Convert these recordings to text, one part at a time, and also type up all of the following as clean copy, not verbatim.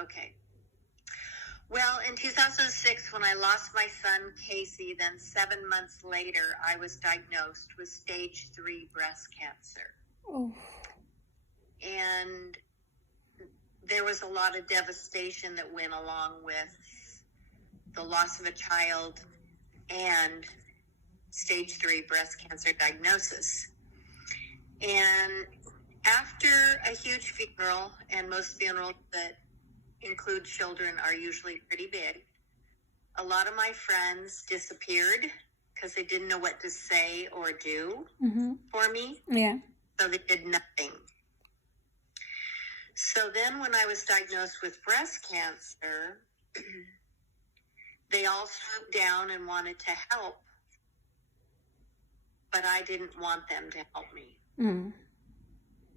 Okay. Well, in 2006, when I lost my son, Casey, then 7 months later, I was diagnosed with stage 3 breast cancer. Oh. And there was a lot of devastation that went along with the loss of a child and stage 3 breast cancer diagnosis. And after a huge funeral, and most funerals that include children are usually pretty big, a lot of my friends disappeared because they didn't know what to say or do for me. Yeah. So they did nothing. So then when I was diagnosed with breast cancer, they all swooped down and wanted to help, but I didn't want them to help me.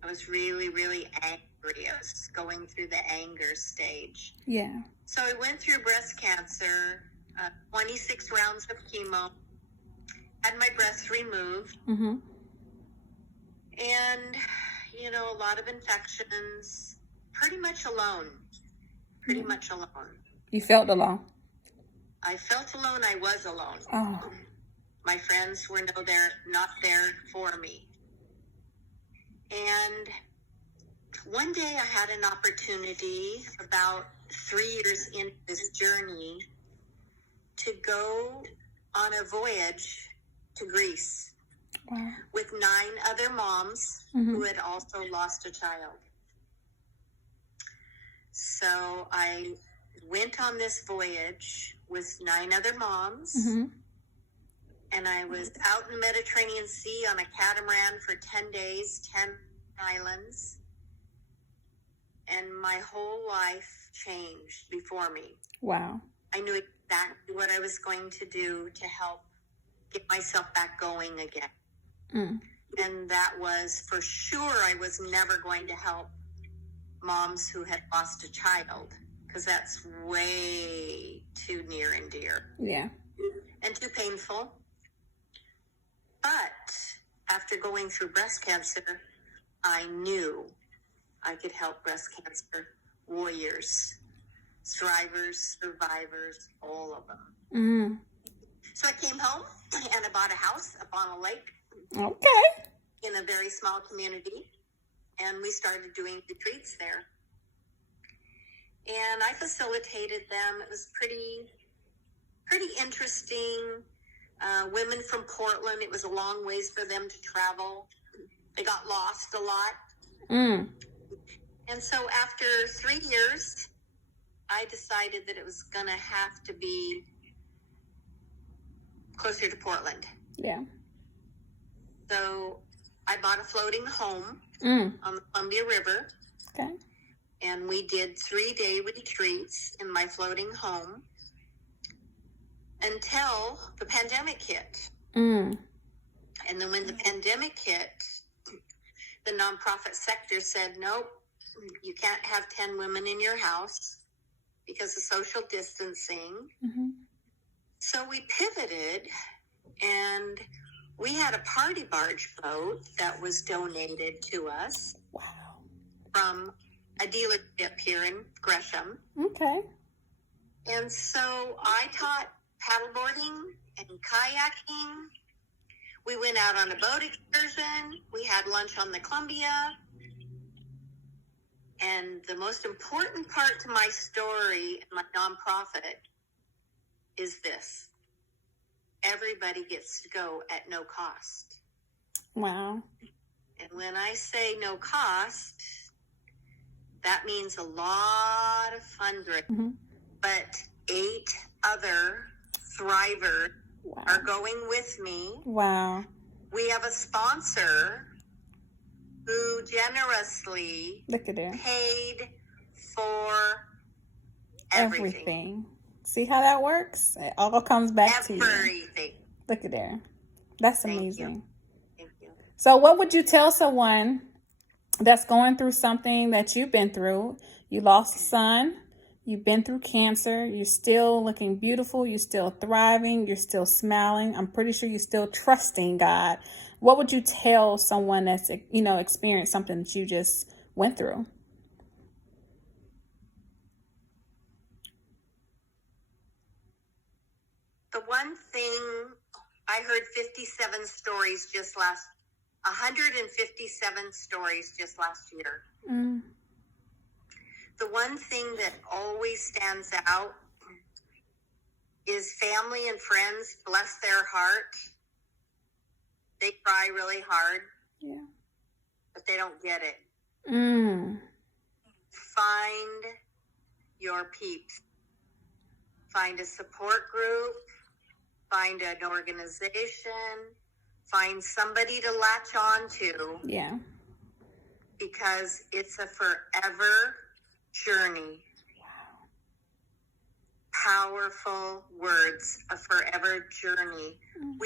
I was really, really angry. I was going through the anger stage. Yeah. So I went through breast cancer, 26 rounds of chemo, had my breast removed, and, a lot of infections, pretty much alone. You felt alone? I felt alone. I was alone. Oh. My friends were not there for me. And one day I had an opportunity about 3 years into this journey to go on a voyage to Greece. Wow. With 9 other moms who had also lost a child. So I went on this voyage with 9 other moms, and I was out in the Mediterranean Sea on a catamaran for 10 days, 10 islands, and my whole life changed before me. Wow. I knew exactly what I was going to do to help get myself back going again. And that was for sure I was never going to help moms who had lost a child, because that's way too near and dear. Yeah. And too painful. But after going through breast cancer, I knew I could help breast cancer warriors, thrivers, survivors, all of them. So I came home and I bought a house up on a lake. Okay. In a very small community, and we started doing retreats there. And I facilitated them. It was pretty interesting. Women from Portland, it was a long ways for them to travel. They got lost a lot. And so after 3 years, I decided that it was going to have to be closer to Portland. Yeah. So I bought a floating home on the Columbia River. Okay. And we did 3-day retreats in my floating home until the pandemic hit. And then when the pandemic hit, the nonprofit sector said, nope, you can't have 10 women in your house because of social distancing. So we pivoted, and we had a party barge boat that was donated to us. Wow. From a dealership here in Gresham. Okay. And so I taught paddleboarding and kayaking. We went out on a boat excursion. We had lunch on the Columbia. And the most important part to my story and my nonprofit is this. Everybody gets to go at no cost. Wow. And when I say no cost, that means a lot of fundraising. But 8 other thrivers are going with me. Wow. We have a sponsor who generously paid for everything. See how that works? It all comes back to you. Everything. Look at there. That's amazing. Thank you. So what would you tell someone that's going through something that you've been through? You lost a son. You've been through cancer. You're still looking beautiful. You're still thriving. You're still smiling. I'm pretty sure you're still trusting God. What would you tell someone that's, experienced something that you just went through? one thing, I heard 157 stories just last year. Mm. The one thing that always stands out is family and friends, bless their heart. They try really hard. Yeah. But they don't get it. Mm. Find your peeps. Find a support group. Find an organization. Find somebody to latch on to. Yeah. Because it's a forever journey. Wow. Powerful words, a forever journey. Mm. We